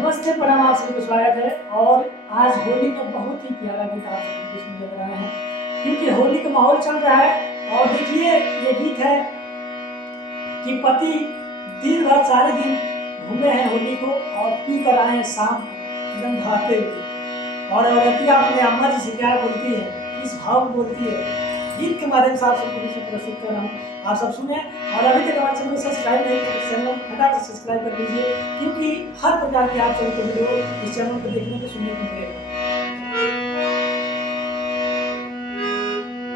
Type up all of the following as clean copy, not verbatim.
नमस्ते, प्रणाम, आप सभी को स्वागत है। और आज होली का बहुत ही प्यारा गीत आप सभी को सुनने लग रहा है, क्योंकि होली का माहौल चल रहा है। और देखिए, ये गीत है कि पति दिन भर सारे दिन घूमे हैं होली को और पी कर आए हैं शाम एकदम भाते हुए। और औरतिया अपने अम्मा जी से क्या बोलती है, किस भाव में बोलती है, गीत के माध्यम से आप सबको भी प्रस्तुत कर रहा हूँ। आप सब सुने। और अभी तक हमारे चैनल को सब्सक्राइब नहीं किया तो चैनल फटाक से सब्सक्राइब कर लीजिए, क्योंकि हर प्रकार के आप सबको वीडियो इस चैनल पर देखने को सुनने को मिलेगा।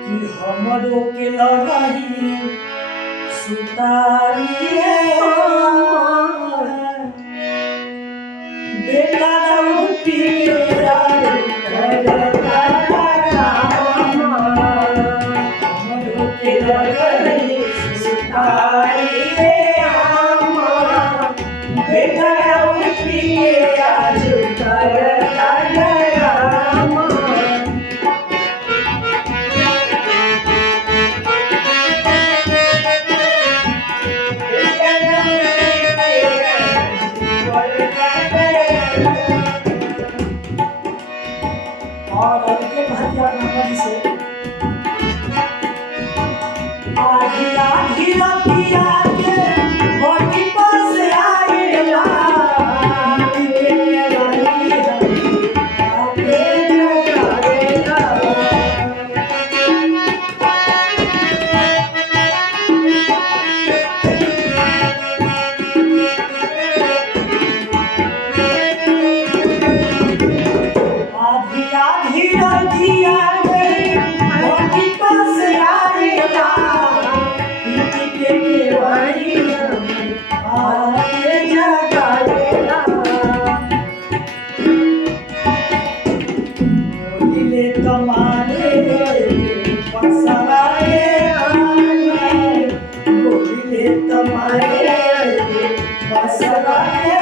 कि हमरो के लगाई सुतारी बेटा उठी के यार और आगे भैया नंबर से आधी आधी रतिया के बॉडी पर से आएला के वाली आके जगावेला। आधी आधी रतिया के बॉडी पर से आएला के वाली आके जगावेला। बोलिले तुम्हारे पसवाए आए, बोलिले तुम्हारे पसवाए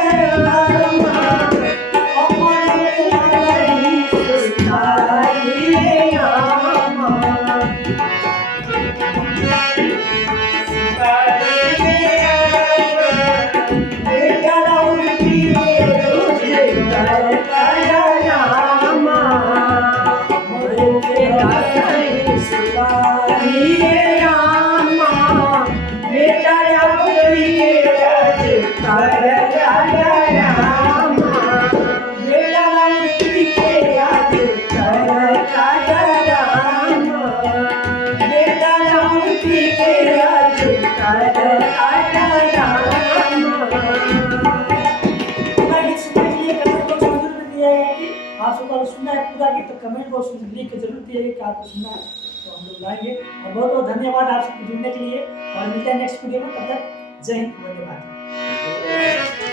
आप सबको सुनना है पूरा गीत तो कमेंट बॉक्स में लिख के जरूर दिएगा कि आपको सुनना है, तो हम लोग लाएंगे। और बहुत बहुत धन्यवाद आप सबको जुड़ने के लिए, और मिलते हैं नेक्स्ट वीडियो में। तब तक जय हिंद, वंदे मातरम।